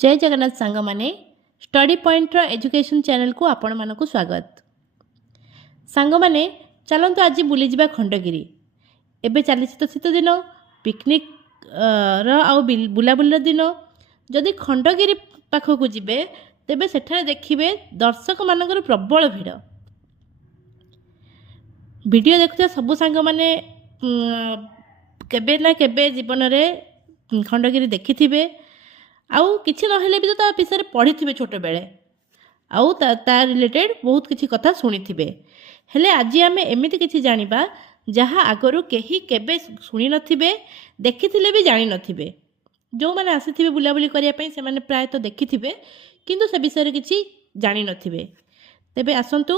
जय जगन्नाथ सांग माने स्टडी पॉइंट रो एजुकेशन चैनल को आपण मानक स्वागत। सांग माने चलंतु आज बुली जिबा खंडगिरी। एबे चली तो शीत दिन पिकनिक आउ बुलाबुली दिन जदि खंडगिरी पाखक जिबे तेबे सेठारे देखिबे दर्शक मानकर प्रबल भिड़। वीडियो देखुता सबु सांग माने केबे ना केबे जीवन रे खंडगिरी देखिथिबे आउ किछि नहेले भी तो ता विषय पढ़ी छोट बेले आउ ता रिलेटेड बहुत किछि कथा शुणी हेले आज आम एमती किछि जानिबा जहाँ आगरू केही केबे शुणी नथिबे देखिथिले भी जानि नथिबे। जो माने आसीथिबे बुलाबुली करिया पई से माने प्राय तो देखिथिबे किंतु से विषय किछि जानि नथिबे। तेबे आसंतु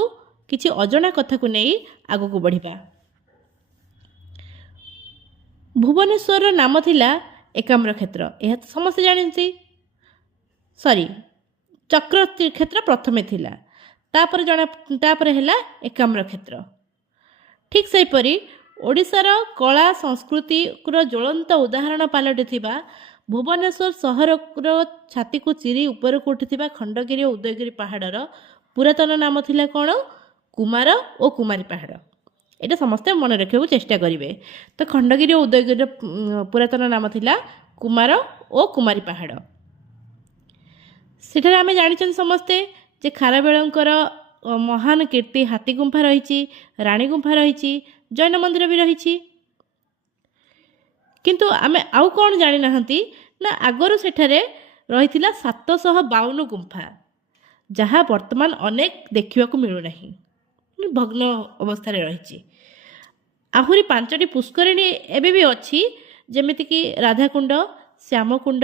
किछि अजଣା कथा को नै आगु को बढ़िबा। भुवनेश्वर नाम थिला एकाम्र क्षेत्र, यह तो समस्त जानती। सॉरी, चक्र क्षेत्र प्रथमे थिला, तापर जणा तापर हैला एकाम्र क्षेत्र। ठीक सेपरी ओडिशार कला संस्कृति ज्वलंत उदाहरण पालटी थिबा भुवनेश्वर सहर छाती को चिरी ऊपर को उठिथिबा खंडगिरी और उदयगिरी पहाड़र पुरातन नाम थिला कौन? कुमार और कुमारी पहाड़। এটা समस्ते मन रखा चेष्टा करेंगे। तो खंडगिरी और उदयगिरी पुरातन नाम थिला कुमार और कुमारी पहाड़। सेठारे आमे जानिछन समस्ते जे खारबेलंकर महान कीर्ति हाथी गुंफा रही, रानी गुंफा रही, जैन मंदिर भी रही। किंतु आमे आउ कौन जानी नाहंती ना आगरू सेठारे रही 752 गुंफा, जहाँ वर्तमान अनेक देखा मिलू नहीं, भग्न अवस्था रही। आहुरी 5टी पुष्करिणी एबे भी अच्छी, जेमिति कि राधाकुंड, श्यामकुंड,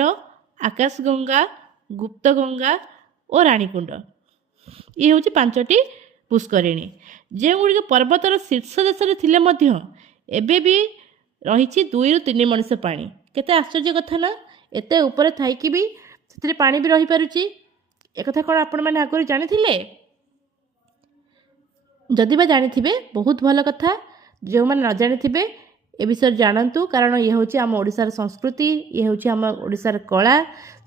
आकाशगंगा, गुप्तगंगा और रानीकुंड। ये हूँ 5टी पुष्करिणी जो गुड़िक पर्वतर शीर्ष देश थिले मध्य एबे भी रही 2 ରୁ 3 मणिष पानी। केते आश्चर्य कथा ना, एते ऊपर थाइकी भी से पानी भी रही पारुची। एक कथा कौन आपण मैंने आगुरी जानी थिले? जदि बा जानी थिबे बहुत भल कथा, जो मैंने न जानी थिबे ए विषय जानतु, कारण ये हूँ आम ओडिशार संस्कृति, ये हूँ आम ओडिशार कला।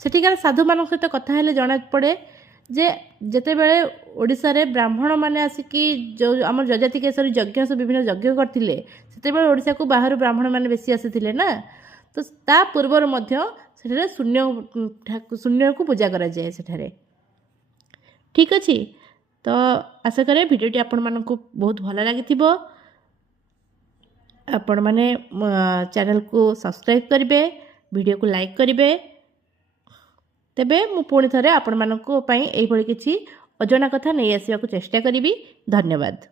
सेठिकार साधु मान सहित कथा हेले जना पड़े जे जेते बेले ओडिशा रे ब्राह्मण माने आसिकी जो आम जजाति केसरी यज्ञ सब विभिन्न यज्ञ करथिले, सेते बेले ओडिशा को बाहर ब्राह्मण माने बेसी आसीथिले ना। तो ता पूर्वर मध्य सेठारे शून्य को पूजा करा जाए सेठारे। ठीक अछि, तो आशा करे भिडियोटी आपण मानकु बहुत भल लागिथिबो। आपण माने चैनल को सब्सक्राइब करेंगे, वीडियो को लाइक करेंगे। तेबे मु पुणी थरे आपण मानकु पई एई भली किछि अजଣା कथा नै आसीबा को चेष्टा करिबी। धन्यवाद।